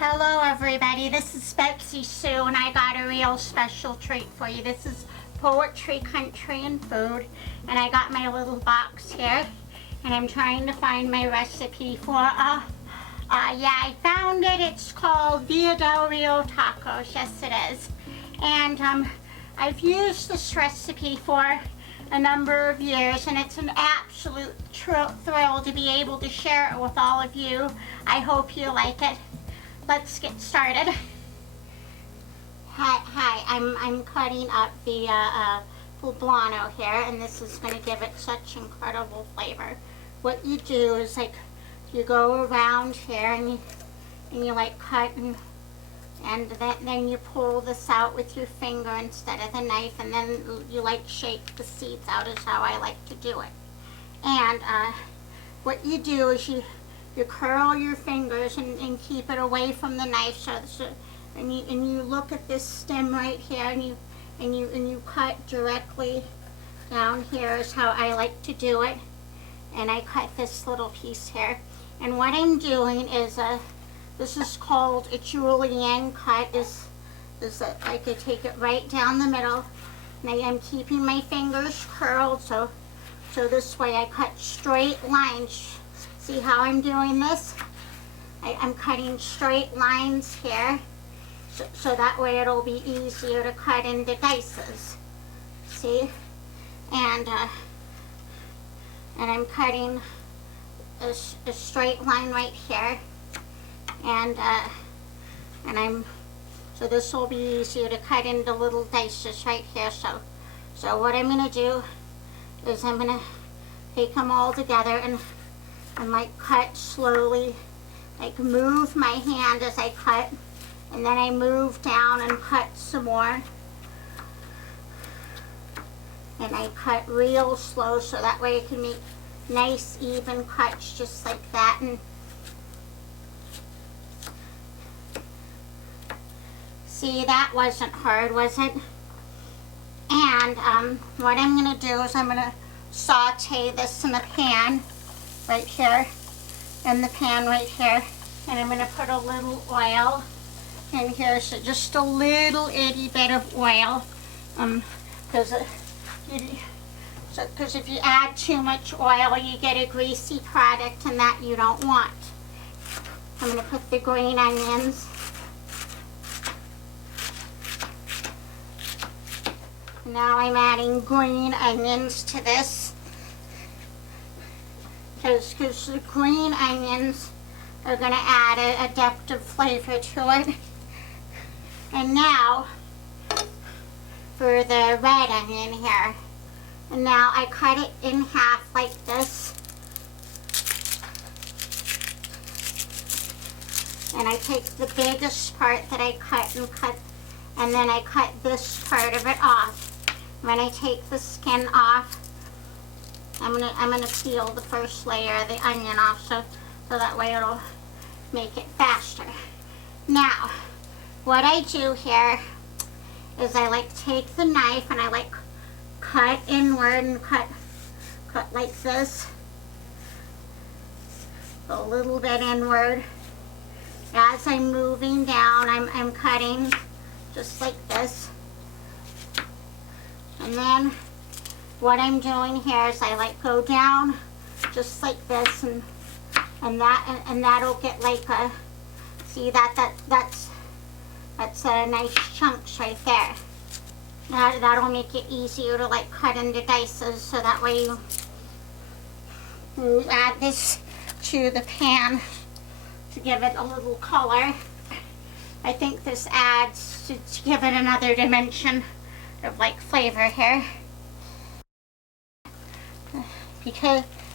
Hello everybody, this is Betsy Sue and I got a real special treat for you. This is Poetry, Country, and Food, and I got my little box here and I'm trying to find my recipe for, yeah, I found it. It's called Via del Rio Tacos. Yes, it is. And I've used this recipe for a number of years and it's an absolute thrill to be able to share it with all of you. I hope you like it. Let's get started. Hi, I'm cutting up the poblano here, and this is going to give it such incredible flavor. What you do is like you go around here and you like cut and then you pull this out with your finger instead of the knife, and then you like shake the seeds out is how I like to do it. And what you do is you curl your fingers and keep it away from the knife, and you look at this stem right here, and you cut directly down here is how I like to do it. And I cut this little piece here, and what I'm doing is this is called a julienne cut. I could take it right down the middle, and I am keeping my fingers curled so this way I cut straight lines. See how I'm doing this? I'm cutting straight lines here, so that way it'll be easier to cut into dices. See? And I'm cutting a straight line right here, so this will be easier to cut into little dices right here. So what I'm gonna do is I'm gonna take them all together and like cut slowly, like move my hand as I cut, and then I move down and cut some more, and I cut real slow so that way I can make nice even cuts just like that. And see, that wasn't hard, was it? And what I'm gonna do is I'm gonna saute this in the pan right here, in the pan right here, and I'm going to put a little oil in here, so just a little itty bit of oil, because if you add too much oil you get a greasy product, and that you don't want. I'm going to put the green onions, now I'm adding green onions to this, because the green onions are going to add a depth of flavor to it. And now for the red onion here. And now I cut it in half like this. And I take the biggest part that I cut, and then I cut this part of it off. When I take the skin off, I'm gonna peel the first layer of the onion off, so that way it'll make it faster. Now, what I do here is I like take the knife and I like cut inward and cut like this, a little bit inward. As I'm moving down, I'm cutting just like this, and then what I'm doing here is I like go down just like this, and that'll get like a, see that's nice chunks right there. That'll make it easier to like cut into dices, so that way you add this to the pan to give it a little color. I think this adds to give it another dimension of like flavor here.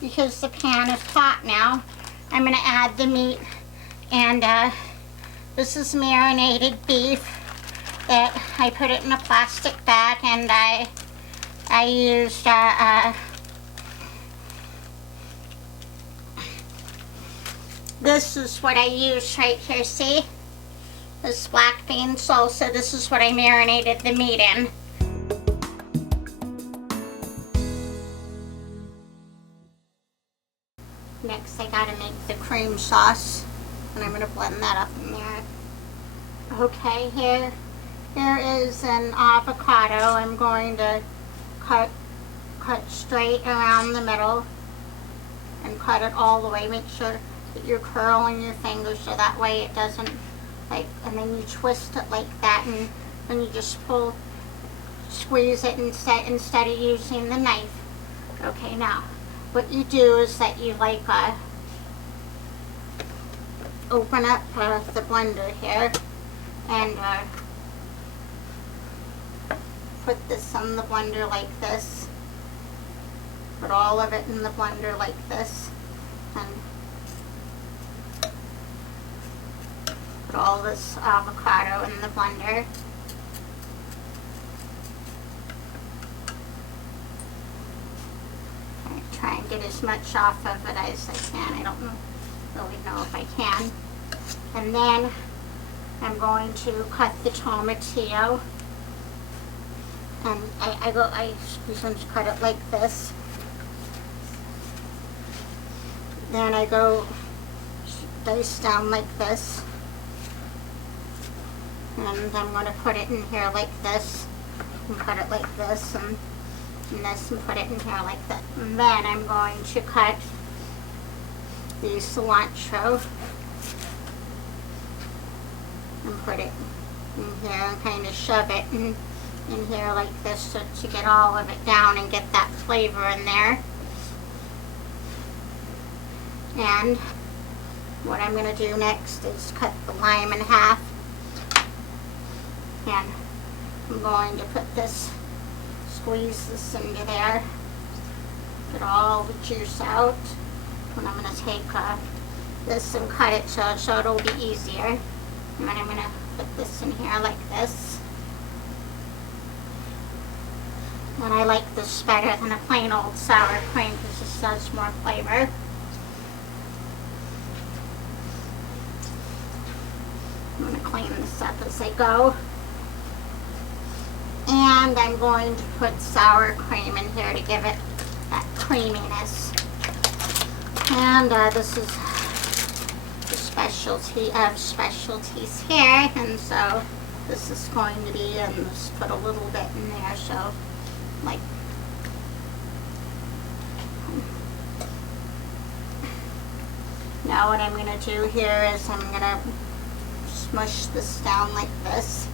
Because the pan is hot now, I'm going to add the meat, and this is marinated beef that I put it in a plastic bag, and I used this is what I used right here, see? This black bean salsa, this is what I marinated the meat in. Next I gotta make the cream sauce. And I'm going to blend that up in there. Okay, here is an avocado. I'm going to cut straight around the middle and cut it all the way. Make sure that you're curling your fingers so that way it doesn't, like, and then you twist it like that, and then you just squeeze it instead of using the knife. Okay, now what you do is that you like open up the blender here and put this on the blender like this. Put all of it in the blender like this, and put all this avocado in the blender. Try and get as much off of it as I can. I don't really know if I can. And then I'm going to cut the tomatillo, and I squeeze and cut it like this. Then I go dice down like this, and I'm going to put it in here like this, and cut it like this, and this, and put it in here like that. And then I'm going to cut the cilantro and put it in here and kind of shove it in here like this, so to get all of it down and get that flavor in there. And what I'm going to do next is cut the lime in half, and I'm going to put this, squeeze this into there, get all the juice out, and I'm going to take this and cut it so it'll be easier. And then I'm going to put this in here like this. And I like this better than a plain old sour cream because this has more flavor. I'm going to clean this up as I go. And I'm going to put sour cream in here to give it that creaminess. And this is the specialty of specialties here. And so this is going to be, and just put a little bit in there, so like, now what I'm going to do here is I'm going to smush this down like this,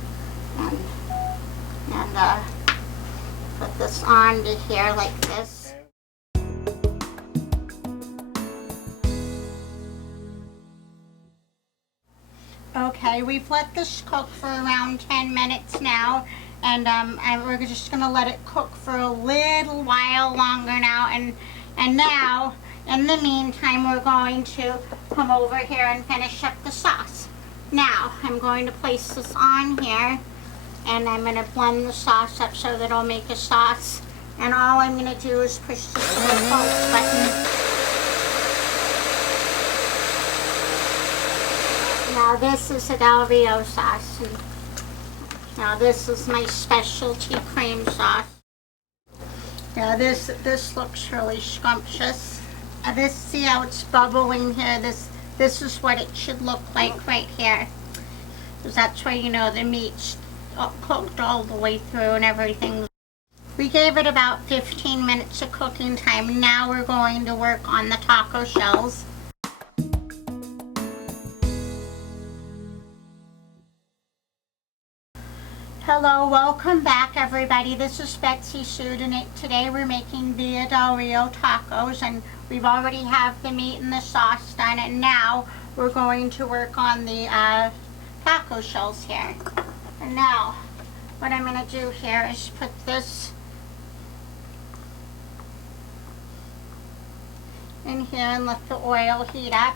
and put this onto here like this. Okay, we've let this cook for around 10 minutes now, and we're just going to let it cook for a little while longer now, and now, in the meantime, we're going to come over here and finish up the sauce. Now, I'm going to place this on here, and I'm going to blend the sauce up so that it'll make a sauce. And all I'm going to do is push this little pulse button. Now this is a Del Rio sauce. And now this is my specialty cream sauce. Now this looks really scrumptious. See how it's bubbling here? This is what it should look like right here. Because that's where you know the meat's cooked all the way through and everything. We gave it about 15 minutes of cooking time. Now we're going to work on the taco shells. Hello, welcome back everybody. This is Betsy Sue. Today we're making the Del Rio tacos, and we've already have the meat and the sauce done, and now we're going to work on the taco shells here. And now what I'm going to do here is put this in here and let the oil heat up.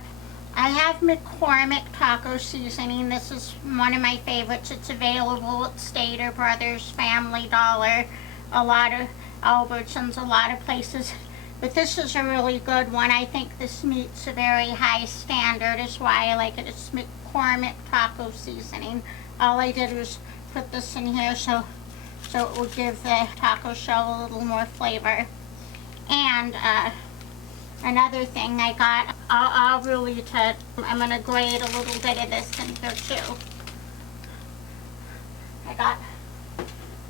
I have McCormick taco seasoning. This is one of my favorites. It's available at Stater Brothers, Family Dollar, a lot of Albertsons, a lot of places. But this is a really good one. I think this meets a very high standard. Is why I like it. It's McCormick taco seasoning. All I did was put this in here so it will give the taco shell a little more flavor. And Another thing I got, I'll really I'm gonna grate a little bit of this in here too. I got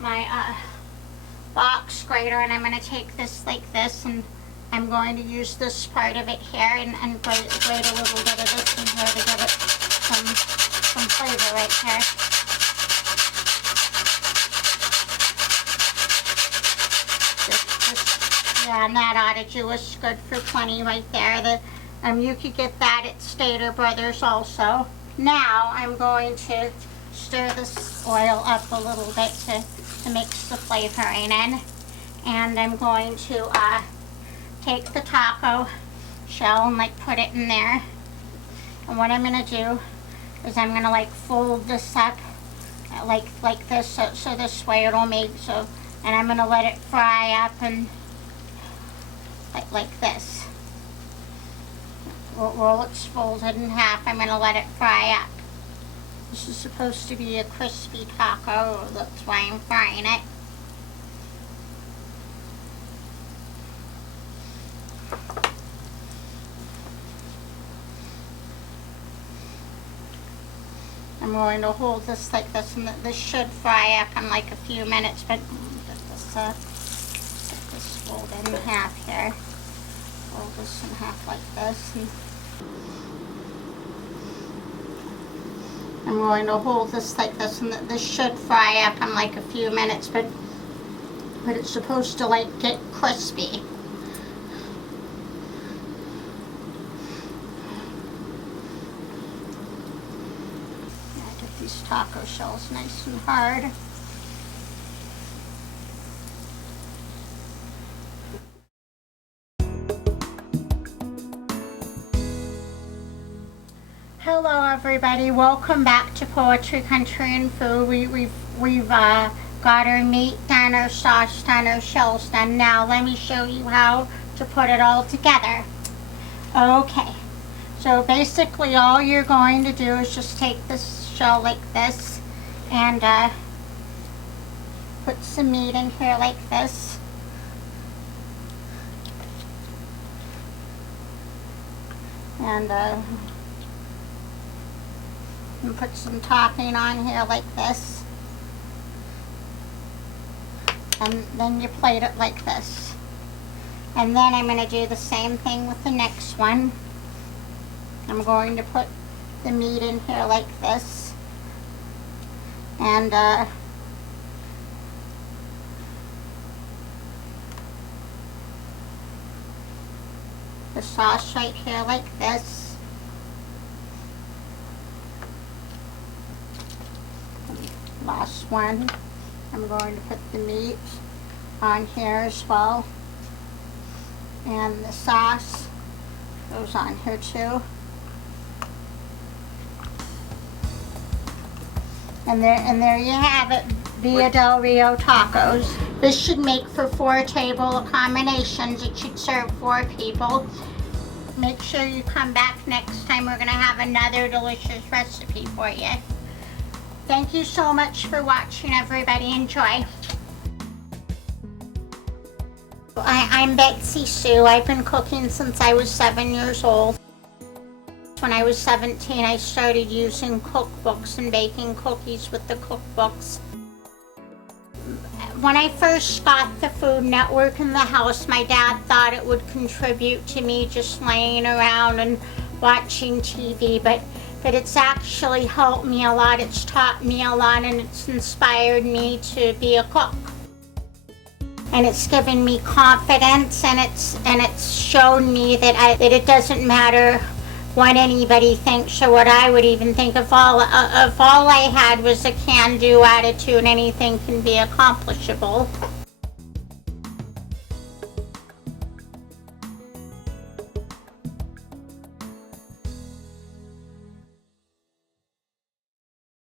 my box grater, and I'm gonna take this like this, and I'm going to use this part of it here and grate a little bit of this in here to give it some flavor right here. Yeah, and that ought to do us good for plenty right there. You could get that at Stater Brothers also. Now I'm going to stir this oil up a little bit to mix the flavoring in. And I'm going to take the taco shell and like put it in there. And what I'm going to do is I'm going to like fold this up like this, so this way it'll make so, and I'm going to let it fry up and like this. Well, it's folded in half. I'm going to let it fry up. This is supposed to be a crispy taco. That's why I'm frying it. I'm going to hold this like this, and this should fry up in like a few minutes, but get this fold in half here. Fold this in half like this. And I'm going to hold this like this, and this should fry up in like a few minutes, but it's supposed to like get crispy. Get these taco shells nice and hard. Hello everybody, welcome back to Poetry, Country and Food. We've got our meat done, our sauce done, our shells done. Now let me show you how to put it all together. Okay, so basically all you're going to do is just take this shell like this and put some meat in here like this. And put some topping on here like this, and then you plate it like this. And then I'm going to do the same thing with the next one. I'm going to put the meat in here like this, and the sauce right here like this. Last one, I'm going to put the meat on here as well, and the sauce goes on here too. And there you have it, Villa Del Rio tacos. This should make for 4 table accommodations. It should serve 4 people. Make sure you come back next time. We're going to have another delicious recipe for you. Thank you so much for watching, everybody. Enjoy. I'm Betsy Sue. I've been cooking since I was 7 years old. When I was 17, I started using cookbooks and baking cookies with the cookbooks. When I first got the Food Network in the house, my dad thought it would contribute to me just laying around and watching TV, but it's actually helped me a lot. It's taught me a lot, and it's inspired me to be a cook. And it's given me confidence, and it's shown me that it doesn't matter what anybody thinks or what I would even think. If all I had was a can-do attitude, anything can be accomplishable.